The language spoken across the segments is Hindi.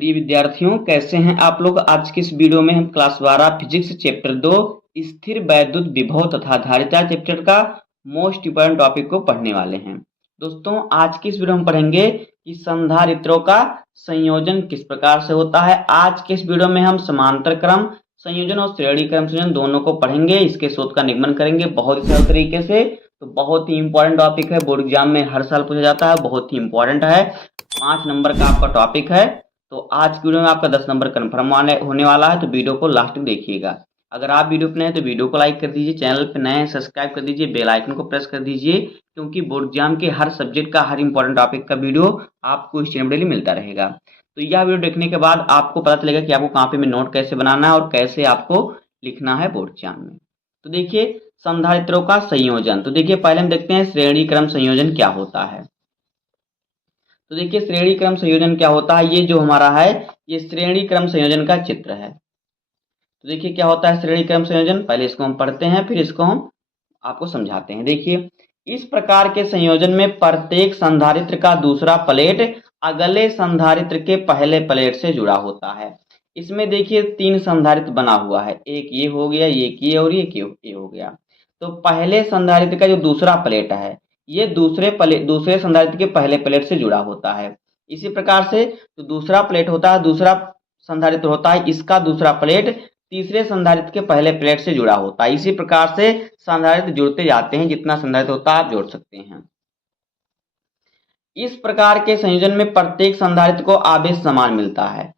प्रिय विद्यार्थियों, कैसे हैं आप लोग। आज की इस वीडियो में हम क्लास 12 फिजिक्स चैप्टर 2 स्थिर वैद्युत विभव तथा धारिता चैप्टर का मोस्ट इंपोर्टेंट टॉपिक को पढ़ने वाले हैं। दोस्तों, आज की इस वीडियो में पढ़ेंगे कि संधारित्रों का संयोजन किस प्रकार से होता है। आज के इस वीडियो में हम समांतर क्रम संयोजन और श्रेणी क्रम संयोजन दोनों को पढ़ेंगे। इसके सूत्र का निगमन करेंगे बहुत ही सरल तरीके से। तो बहुत ही इंपॉर्टेंट टॉपिक है, बोर्ड एग्जाम में हर साल पूछा जाता है, बहुत ही इंपॉर्टेंट है। 5 नंबर का आपका टॉपिक है। तो आज की वीडियो में आपका 10 नंबर कन्फर्म होने वाला है, तो वीडियो को लास्ट तक देखिएगा। अगर आप वीडियो पर नए हैं तो वीडियो को लाइक कर दीजिए, चैनल पर नए हैं सब्सक्राइब कर दीजिए, बेल आइकन को प्रेस कर दीजिए, क्योंकि बोर्ड एग्जाम के हर सब्जेक्ट का हर इंपॉर्टेंट टॉपिक का वीडियो आपको इस चैनल पर डेली मिलता रहेगा। तो यह वीडियो देखने के बाद आपको पता चलेगा कि आपको कहाँ पे में नोट कैसे बनाना है और कैसे आपको लिखना है बोर्ड एग्जाम में। तो देखिए, संधारित्रों का संयोजन। तो देखिए, पहले हम देखते हैं श्रेणी क्रम संयोजन क्या होता है। तो देखिए, श्रेणी क्रम संयोजन क्या होता है। ये जो हमारा है, ये श्रेणी क्रम संयोजन का चित्र है। तो देखिए क्या होता है श्रेणी क्रम संयोजन। पहले इसको हम पढ़ते हैं, फिर इसको हम आपको समझाते हैं। देखिए, इस प्रकार के संयोजन में प्रत्येक संधारित्र का दूसरा प्लेट अगले संधारित्र के पहले प्लेट से जुड़ा होता है। इसमें देखिए 3 संधारित्र बना हुआ है, एक ये हो गया, एक ये और एक ये हो गया। तो पहले संधारित्र का जो दूसरा प्लेट है, ये दूसरे संधारित्र के पहले प्लेट से जुड़ा होता है। इसी प्रकार से जो दूसरा प्लेट होता है, दूसरा संधारित्र होता है, इसका दूसरा प्लेट तीसरे संधारित्र के पहले प्लेट से जुड़ा होता है। इसी प्रकार से संधारित्र जुड़ते जाते हैं, जितना संधारित्र होता है आप जोड़ सकते हैं। इस प्रकार के संयोजन में प्रत्येक संधारित्र को आवेश समान मिलता है।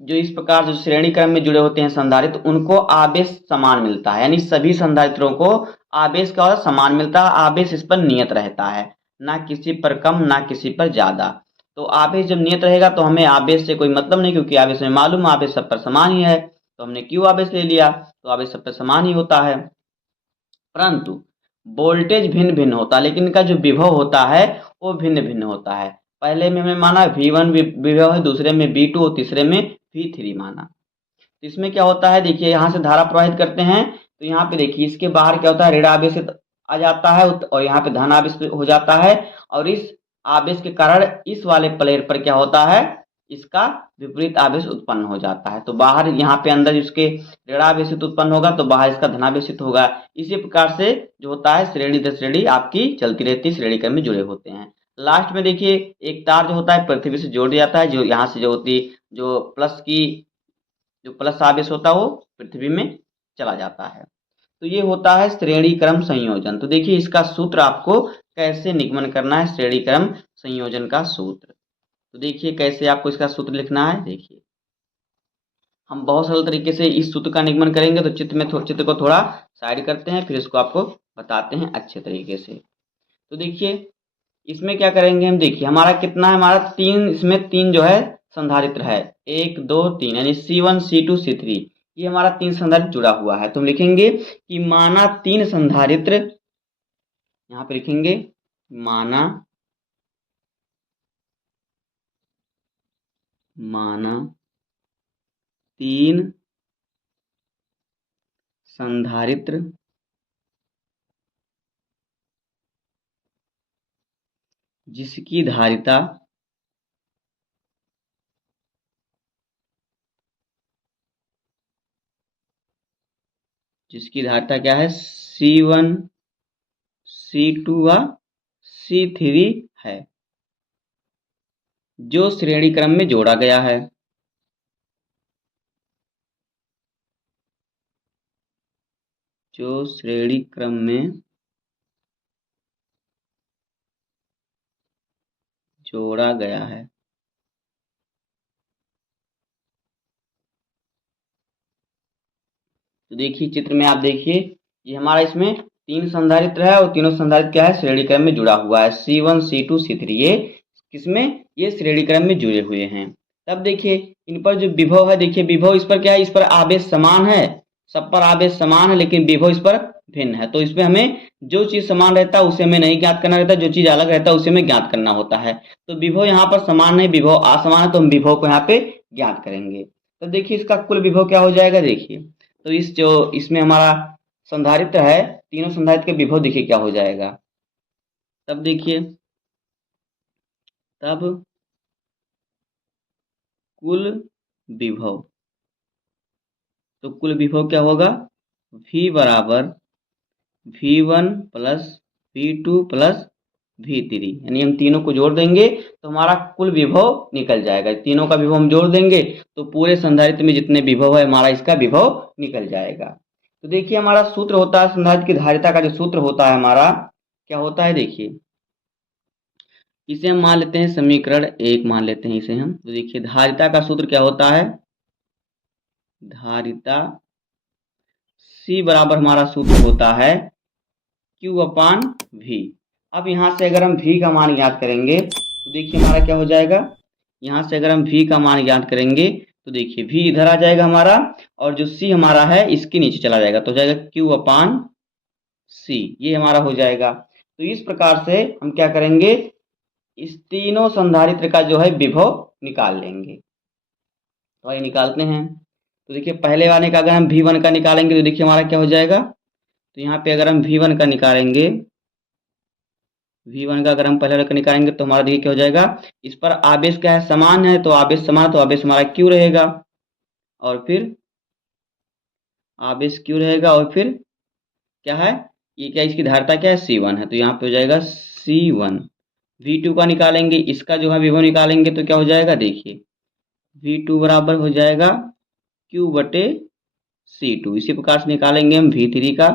जो इस प्रकार जो श्रेणी क्रम में जुड़े होते हैं संधारित्र, उनको आवेश समान मिलता है, यानी सभी संधारित्रों को आवेश का समान मिलता है। आवेश इस पर नियत रहता है, ना किसी पर कम ना किसी पर ज्यादा। तो आवेश जब नियत रहेगा तो हमें आवेश से कोई मतलब नहीं, क्योंकि आवेश में मालूम आवेश सब पर समान ही है। तो हमने क्यों आवेश ले लिया, तो आवेश सब पर समान ही होता है। परंतु वोल्टेज भिन्न भिन्न होता है, लेकिन इनका जो विभव होता है वो भिन्न भिन्न होता है। पहले में हमें माना V1 विभव है, दूसरे में V2 और तीसरे में V3 माना। तो इसमें क्या होता है, देखिए यहाँ से धारा प्रवाहित करते हैं, तो यहाँ पे देखिए इसके बाहर क्या होता है, ऋण आवेश आ जाता है और यहाँ पे धन आवेश हो जाता है। और इस आवेश के कारण इस वाले प्लेट पर क्या होता है, इसका विपरीत आवेश उत्पन्न हो जाता है। तो बाहर यहाँ पे अंदर इसके ऋणावेशित उत्पन्न होगा, तो बाहर इसका धनावेशित होगा। इसी प्रकार से जो होता है श्रेणी दर श्रेणी आपकी चलती रहती है, श्रेणी क्रम में जुड़े होते हैं। लास्ट में देखिए एक तार जो होता है पृथ्वी से जोड़ दिया जाता है, जो यहाँ से जो होती जो प्लस आवेश होता है वो पृथ्वी में चला जाता है। तो ये होता है श्रेणी क्रम संयोजन। तो देखिए इसका सूत्र आपको कैसे निगमन करना है, श्रेणी क्रम संयोजन का सूत्र। तो देखिए कैसे आपको इसका सूत्र लिखना है। देखिए हम बहुत सरल तरीके से इस सूत्र का निगमन करेंगे। तो चित्र को थोड़ा साइड करते हैं, फिर इसको आपको बताते हैं अच्छे तरीके से। तो देखिए इसमें क्या करेंगे हम, देखिए हमारा कितना है, हमारा 3, इसमें 3 जो है संधारित्र है, 1 2 3, यानी C1 C2 C3, ये हमारा 3 संधारित्र जुड़ा हुआ है। तो हम लिखेंगे कि माना 3 संधारित्र, यहाँ पे लिखेंगे माना 3 संधारित्र जिसकी धारिता क्या है, C1 C2 व C3 है, जो श्रेणी क्रम में जोड़ा गया है। जो श्रेणी क्रम में जोड़ा गया है। तो देखिए चित्र में आप देखिए, ये हमारा इसमें 3 संधारित्र है और तीनों संधारित्र क्या है, श्रेणी क्रम में जुड़ा हुआ है। C1 C2 C3 ये किसमें, ये श्रेणी क्रम में जुड़े हुए हैं। तब देखिए इन पर जो विभव है, देखिए विभव इस पर क्या है, इस पर आवेश समान है, सब पर आवेश समान है, लेकिन विभव इस पर भिन्न है। तो इसमें हमें जो चीज समान रहता है उसे हमें नहीं ज्ञात करना रहता, जो चीज अलग रहता है उसे हमें ज्ञात करना होता है। तो विभव यहाँ पर समान नहीं, विभव असमान है, तो हम विभव को यहाँ पे ज्ञात करेंगे। तो देखिए इसका कुल विभव क्या हो जाएगा। देखिए तो इसमें हमारा संधारित्र है, तीनों संधारित्र के विभव देखिए क्या हो जाएगा। तब देखिए तब कुल विभव। तो कुल विभव क्या होगा, V बराबर V1 plus V2 plus V3, यानी हम तीनों को जोड़ देंगे तो हमारा कुल विभव निकल जाएगा। तीनों का विभव हम जोड़ देंगे तो पूरे संधारित्र में जितने विभव है हमारा इसका विभव निकल जाएगा। तो देखिए हमारा सूत्र होता है संधारित्र की धारिता का, जो सूत्र होता है हमारा क्या होता है, देखिए इसे हम मान लेते हैं समीकरण 1 मान लेते हैं इसे हम। तो देखिए धारिता का सूत्र क्या होता है, धारिता C बराबर हमारा सूत्र होता है Q अपान V। अब यहाँ से अगर हम V का मान ज्ञात करेंगे तो देखिए हमारा क्या हो जाएगा, यहाँ से अगर हम V का मान ज्ञात करेंगे तो देखिए V इधर आ जाएगा हमारा, और जो C हमारा है इसके नीचे चला जाएगा तो हो जाएगा Q अपान C, ये हमारा हो जाएगा। तो इस प्रकार से हम क्या करेंगे, इस तीनों संधारित्र का जो है विभव निकाल लेंगे। तो ये निकालते हैं। तो देखिए पहले वाले का अगर हम V1 का निकालेंगे तो देखिए हमारा क्या हो जाएगा, तो यहाँ पे अगर हम V1 का निकालेंगे, V1 का अगर हम पहले का निकालेंगे तो हमारा देखिए क्या हो जाएगा, इस पर आवेश क्या है, समान है, तो आवेश समान, तो आवेश हमारा Q रहेगा, और फिर आवेश Q रहेगा, और फिर क्या है, ये क्या, इसकी धारिता क्या है, C1 है, तो यहाँ पे हो जाएगा C1। V2 का निकालेंगे, इसका जो है विभव निकालेंगे तो क्या हो जाएगा, देखिए V2 बराबर हो जाएगा Q बटे C2। इसी प्रकार से निकालेंगे हम V3 का,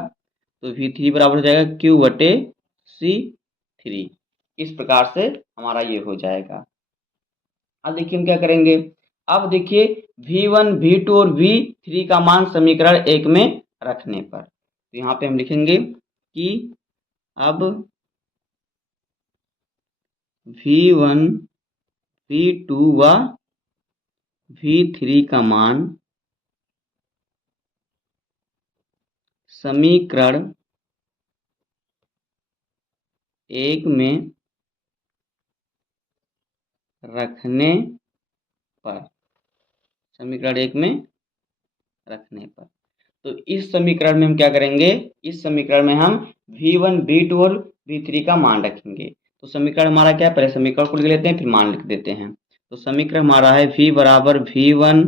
तो V3 बराबर हो जाएगा Q बटे C3। इस प्रकार से हमारा ये हो जाएगा। अब देखिए हम क्या करेंगे, अब देखिए V1, V2 और V3 का मान समीकरण 1 में रखने पर, तो यहाँ पे हम लिखेंगे कि अब V1, V2 व V3 का मान समीकरण 1 में रखने पर, समीकरण 1 में रखने पर, तो इस समीकरण में हम क्या करेंगे, इस समीकरण में हम V1, V2 और V3 का मान रखेंगे। तो समीकरण हमारा क्या है, पहले समीकरण को लिख लेते हैं फिर मान लिख देते हैं। तो समीकरण हमारा है V बराबर V1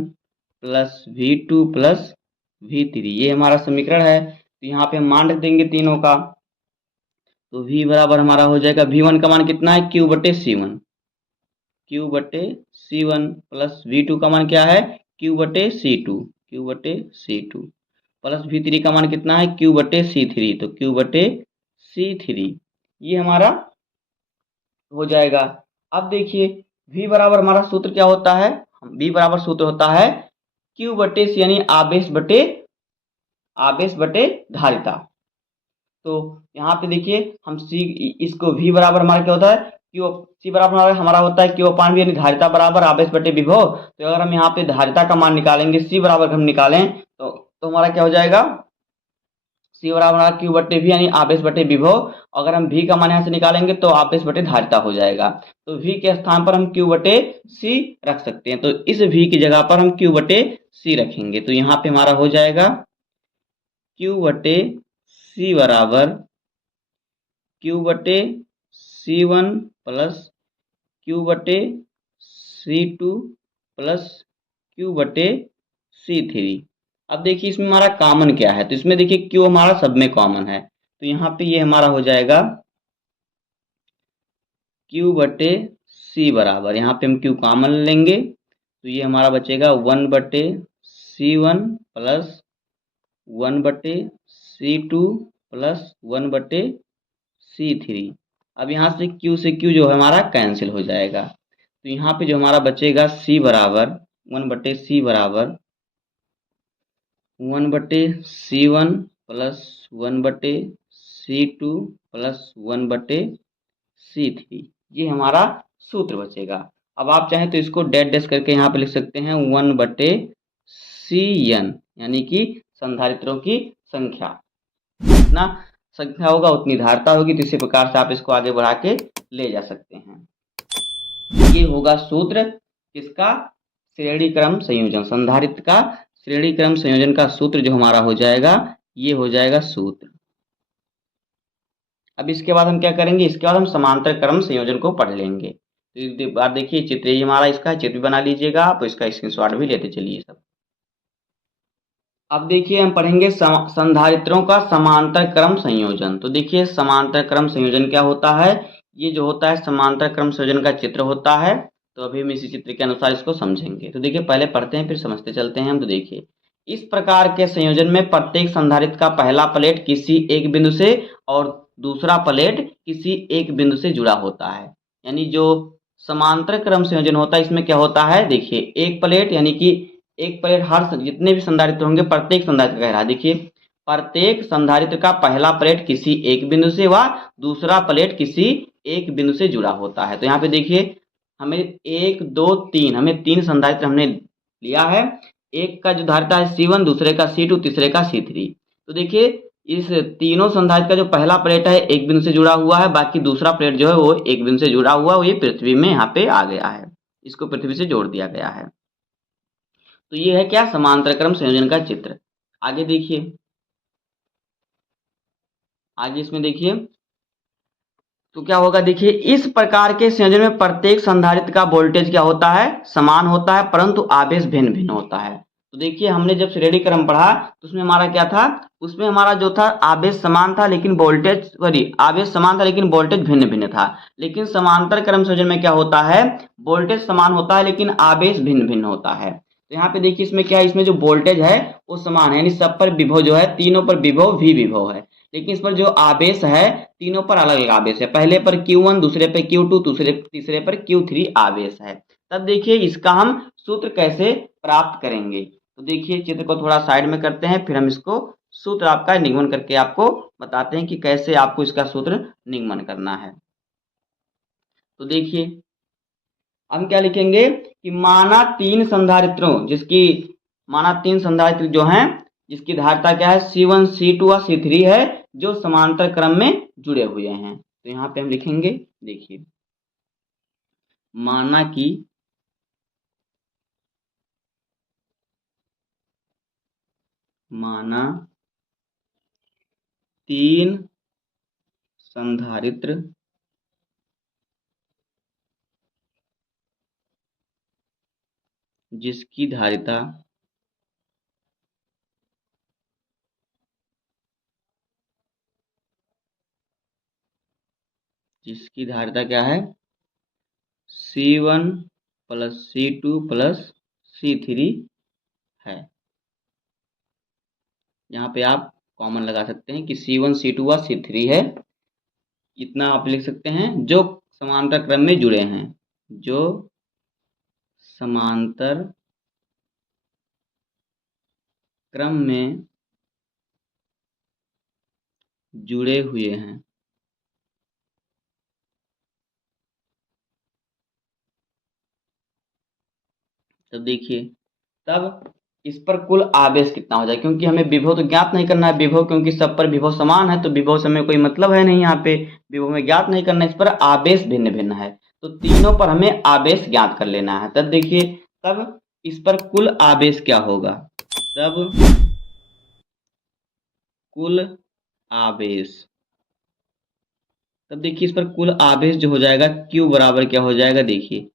plus V2 plus V3, ये हमारा समीकरण है। तो यहाँ पे हम मान रख देंगे तीनों का। तो V बराबर हमारा हो जाएगा, V1 का मान कितना है, Q बटे C1, Q बटे C1 प्लस V2 का मान क्या है, Q बटे C2, Q बटे C2 प्लस V3 का मान कितना है, Q बटे C3, तो Q बटे C3, ये हमारा हो जाएगा। अब देखिए V बराबर हमारा सूत्र क्या होता है, V बराबर सूत्र होता है Q बटे C, यानी आवेश बटे धारिता। तो यहाँ पे देखिए हम C, इसको V बराबर हमारा क्या होता है, Q, C बराबर हमारा होता है Q अपान V, यानी धारिता बराबर आवेश बटे विभव। तो अगर हम यहाँ पे धारिता का मान निकालेंगे, C बराबर हम निकालें तो हमारा क्या हो जाएगा, C बराबर हमारा Q बटे V, यानी आवेश बटे विभव। अगर हम V का मान यहाँ से निकालेंगे तो आवेश बटे धारिता हो जाएगा। तो V के स्थान पर हम Q बटे C रख सकते हैं, तो इस V की जगह पर हम Q बटे C रखेंगे। तो यहाँ पे हमारा हो जाएगा Q बटे C बराबर Q बटे C1 प्लस Q बटे C2 प्लस Q बटे C3। अब देखिए इसमें हमारा कॉमन क्या है, तो इसमें देखिए Q हमारा सब में कॉमन है, तो यहाँ पे ये हमारा हो जाएगा Q बटे C बराबर, यहाँ पे हम Q कॉमन लेंगे तो ये हमारा बचेगा 1 बटे C1 प्लस 1 बटे C2 प्लस 1 बटे C3। अब यहाँ से Q जो है हमारा कैंसिल हो जाएगा, तो यहाँ पे जो हमारा बचेगा C बराबर 1 बटे C बराबर 1 बटे C1 प्लस 1 बटे C2 प्लस 1 बटे C3, ये हमारा सूत्र बचेगा। अब आप चाहें तो इसको डैश डैश करके यहाँ पे लिख सकते हैं 1 बटे Cn, यानी कि संधारित्रों की संख्या, जितना संख्या होगा उतनी धारिता होगी। तो इसी प्रकार से आप इसको आगे बढ़ा के ले जा सकते हैं। ये होगा सूत्र किसका, श्रेणी क्रम संयोजन, संधारित्र का श्रेणी क्रम संयोजन का सूत्र जो हमारा हो जाएगा, ये हो जाएगा सूत्र। अब इसके बाद हम क्या करेंगे, इसके बाद हम समांतर क्रम संयोजन को पढ़ लेंगे। तो एक बार देखिए चित्र ये हमारा इसका चित्र भी बना लीजिएगा आप, इसका स्क्रीनशॉट भी लेते चलिए सब। अब देखिए हम पढ़ेंगे संधारित्रों का समांतर क्रम संयोजन। तो देखिए समांतर क्रम संयोजन क्या होता है, ये जो होता है समांतर क्रम संयोजन का चित्र होता है। तो अभी हम इसी चित्र के अनुसार इसको समझेंगे। तो देखिए पहले पढ़ते हैं फिर समझते चलते हैं हम। तो देखिए इस प्रकार के संयोजन में प्रत्येक संधारित्र का पहला प्लेट किसी एक बिंदु से और दूसरा प्लेट किसी एक बिंदु से जुड़ा होता है। यानी जो समांतर क्रम संयोजन होता है इसमें क्या होता है, देखिए एक प्लेट यानी कि एक प्लेट हर जितने भी संधारित्र होंगे प्रत्येक संधारित्र का कह रहा है, देखिए प्रत्येक संधारित्र का पहला प्लेट किसी एक बिंदु से व दूसरा प्लेट किसी एक बिंदु से जुड़ा होता है। तो यहाँ पे देखिए हमें एक दो तीन, हमें तीन संधारित्र हमने लिया है। एक का जो धारिता है C1, दूसरे का C2, तीसरे का C3। तो देखिए इस तीनों संधारित्र का जो पहला प्लेट है एक बिंदु से जुड़ा हुआ है, बाकी दूसरा प्लेट जो है वो एक बिंदु से जुड़ा हुआ है, वो ये पृथ्वी में यहाँ पे आ गया है, इसको पृथ्वी से जोड़ दिया गया है। तो ये है क्या, समांतर क्रम संयोजन का चित्र। आगे देखिए, आगे इसमें देखिए तो क्या होगा, देखिए इस प्रकार के संयोजन में प्रत्येक संधारित्र का वोल्टेज क्या होता है, समान होता है, परंतु आवेश भिन्न भिन्न होता है। तो देखिए हमने जब श्रेणी क्रम पढ़ा तो उसमें हमारा क्या था, उसमें हमारा जो था आवेश समान था लेकिन वोल्टेज आवेश समान था लेकिन वोल्टेज भिन्न भिन्न था। लेकिन समांतर क्रम संयोजन में क्या होता है, वोल्टेज समान होता है लेकिन आवेश भिन्न भिन्न होता है। तो यहाँ पे देखिए इसमें क्या है, इसमें जो वोल्टेज है वो समान है, यानी सब पर विभव जो है, तीनों पर विभव V विभव है, लेकिन इस पर जो आवेश है तीनों पर अलग अलग आवेश है। पहले पर Q1, दूसरे पर Q2, तीसरे पर Q3 आवेश है। तब देखिए इसका हम सूत्र कैसे प्राप्त करेंगे। तो देखिए चित्र को थोड़ा साइड में करते हैं, फिर हम इसको सूत्र आपका निगमन करके आपको बताते हैं कि कैसे आपको इसका सूत्र निगमन करना है। तो देखिए हम क्या लिखेंगे कि माना तीन संधारित्र जो हैं जिसकी धारिता क्या है C1, C2 और C3 है, जो समांतर क्रम में जुड़े हुए हैं। तो यहाँ पे हम लिखेंगे, देखिए माना कि तीन संधारित्र जिसकी धारिता क्या है C1 plus C2 plus C3 है। यहाँ पे आप कॉमन लगा सकते हैं कि C1, C2 व C3 है, इतना आप लिख सकते हैं, जो समांतर क्रम में जुड़े हैं, जो समांतर क्रम में जुड़े हुए हैं। तब देखिए तब इस पर कुल आवेश कितना हो जाए, क्योंकि हमें विभव तो ज्ञात नहीं करना है, विभव क्योंकि सब पर विभव समान है तो विभव से हमें कोई मतलब है नहीं, यहाँ पे विभव में ज्ञात नहीं करना है, इस पर आवेश भिन्न भिन्न है, तो तीनों पर हमें आवेश ज्ञात कर लेना है। तब देखिए तब इस पर कुल आवेश क्या होगा, तब कुल आवेश, तब देखिए इस पर कुल आवेश जो हो जाएगा Q बराबर क्या हो जाएगा, देखिए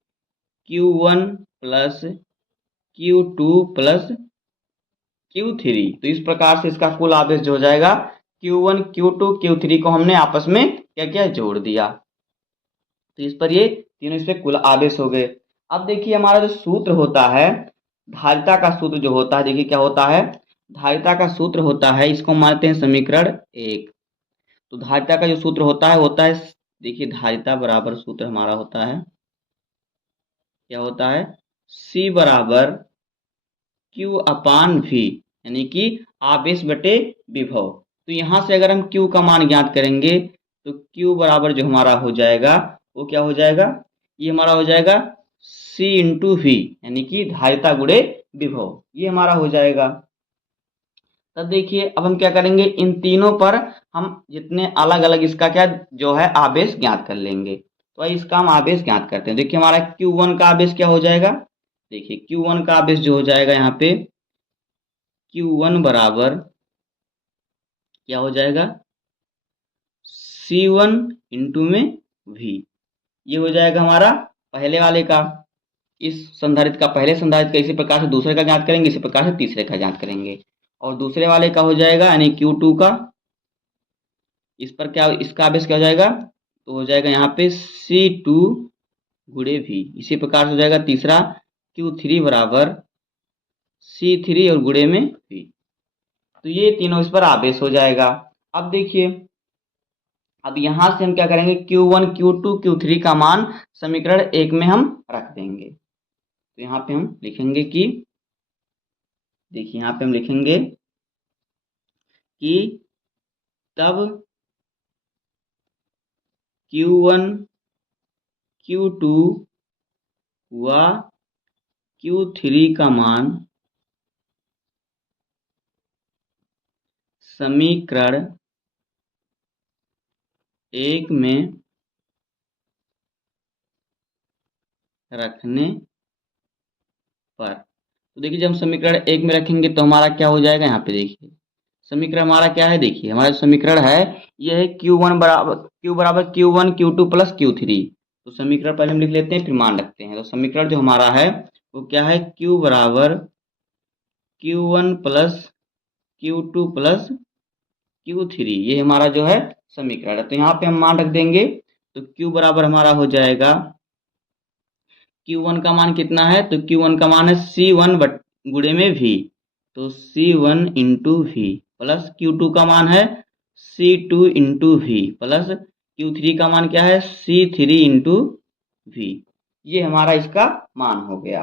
Q1 plus Q2 plus Q3। तो इस प्रकार से इसका कुल आवेश जो हो जाएगा Q1, Q2, Q3 को हमने आपस में क्या किया, जोड़ दिया, तो इस पर ये तीनों इस पे कुल आवेश हो गए। अब देखिए हमारा जो सूत्र होता है, धारिता का सूत्र जो होता है, देखिए क्या होता है, धारिता का सूत्र होता है, इसको मानते हैं समीकरण 1। तो धारिता का जो सूत्र होता है देखिए धारिता बराबर सूत्र हमारा होता है, क्या होता है, C बराबर Q अपान V, यानी कि आवेश बटे विभव। तो यहाँ से अगर हम Q का मान ज्ञात करेंगे तो Q बराबर जो हमारा हो जाएगा वो क्या हो जाएगा, ये हमारा हो जाएगा C इंटू V, यानी कि धारिता गुणे विभव, ये हमारा हो जाएगा। तब देखिए अब हम क्या करेंगे, इन तीनों पर हम जितने अलग अलग इसका क्या जो है आवेश ज्ञात कर लेंगे। तो इसका हम आवेश ज्ञात करते हैं। देखिए हमारा Q1 का आवेश क्या हो जाएगा, देखिए Q1 का आवेश जो हो जाएगा यहाँ पे Q1 बराबर क्या हो जाएगा C1 इंटू में V, ये हो जाएगा हमारा पहले वाले का, इस संधारित्र का पहले संधारित्र का इसी प्रकार से दूसरे का ज्ञात करेंगे, इसी प्रकार से तीसरे का ज्ञात करेंगे। और दूसरे वाले का हो जाएगा यानी Q2 का, इस पर क्या, इसका आवेश क्या हो जाएगा, तो हो जाएगा यहाँ पे C2 गुणे V। इसी प्रकार से हो जाएगा तीसरा Q3 बराबर C3 और गुणे में V। तो ये तीनों इस पर आवेश हो जाएगा। अब देखिए, अब यहाँ से हम क्या करेंगे, Q1 Q2 Q3 का मान समीकरण 1 में हम रख देंगे। तो यहाँ पे हम लिखेंगे कि, देखिए यहाँ पे हम लिखेंगे कि तब Q1 Q2 व Q3 का मान समीकरण 1 में रखने पर, तो देखिए जब हम समीकरण 1 में रखेंगे तो हमारा क्या हो जाएगा, यहाँ पे देखिए समीकरण हमारा क्या है, देखिए हमारा समीकरण है ये है Q1 बराबर Q1 Q2 प्लस Q3। तो समीकरण पहले हम लिख लेते हैं फिर मान रखते हैं। तो समीकरण जो हमारा है वो क्या है, Q बराबर Q1 plus Q2 plus Q3, ये हमारा जो है समीकरण है। तो यहाँ पे हम मान रख देंगे। तो Q बराबर हमारा हो जाएगा, Q1 का मान कितना है, तो Q1 का मान है C1 गुणे में V, तो C1 into V plus Q2 का मान है C2 into V plus Q3 का मान क्या है C3 इंटू V। ये हमारा इसका मान हो गया।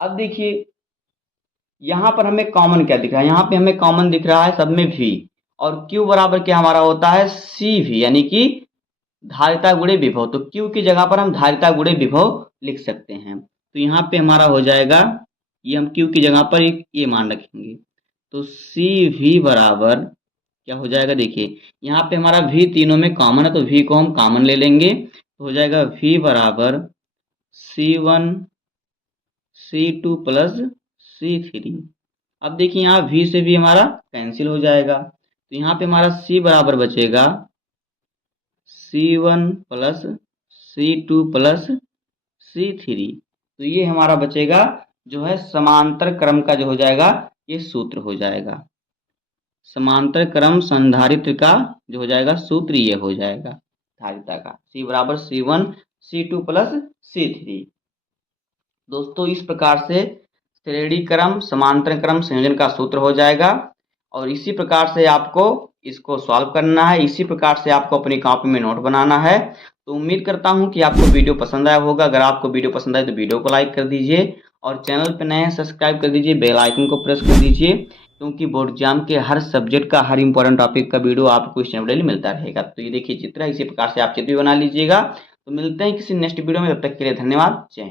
अब देखिए यहाँ पर हमें कॉमन क्या दिख रहा है, यहाँ पे हमें कॉमन दिख रहा है सब में V, और Q बराबर क्या हमारा होता है CV, यानी कि धारिता गुणे विभव। तो Q की जगह पर हम धारिता गुणे विभव लिख सकते हैं। तो यहाँ पे हमारा हो जाएगा, ये हम Q की जगह पर ये मान रखेंगे। तो CV बराबर क्या हो जाएगा, देखिए यहाँ पे हमारा V तीनों में कॉमन है तो V को हम कॉमन ले लेंगे। तो हो जाएगा V बराबर C1 C2 प्लस C3। अब देखिए यहाँ V से भी हमारा कैंसिल हो जाएगा। तो यहाँ पे हमारा C बराबर बचेगा C1 plus C2 plus C3। तो ये हमारा बचेगा जो है समांतर क्रम का जो हो जाएगा ये सूत्र हो जाएगा। समांतर क्रम संधारित्र का जो हो जाएगा सूत्र ये हो जाएगा धारिता का, C बराबर C1 C2 प्लस C3। दोस्तों इस प्रकार से श्रेणी क्रम समांतर क्रम संयोजन का सूत्र हो जाएगा, और इसी प्रकार से आपको इसको सॉल्व करना है, इसी प्रकार से आपको अपनी कॉपी में नोट बनाना है। तो उम्मीद करता हूं कि आपको वीडियो पसंद आया होगा। अगर आपको वीडियो पसंद आए तो वीडियो को लाइक कर दीजिए, और चैनल पर नए हैं सब्सक्राइब कर दीजिए, बेल आइकन को प्रेस कर दीजिए, क्योंकि बोर्ड एग्जाम के हर सब्जेक्ट का हर इंपॉर्टेंट टॉपिक का वीडियो आपको इस चैनल डेली मिलता रहेगा। तो ये देखिए चित्र है, इसी प्रकार से आप चित्र भी बना लीजिएगा। तो मिलते हैं किसी नेक्स्ट वीडियो में, तब तक के लिए धन्यवाद, जय हिंद।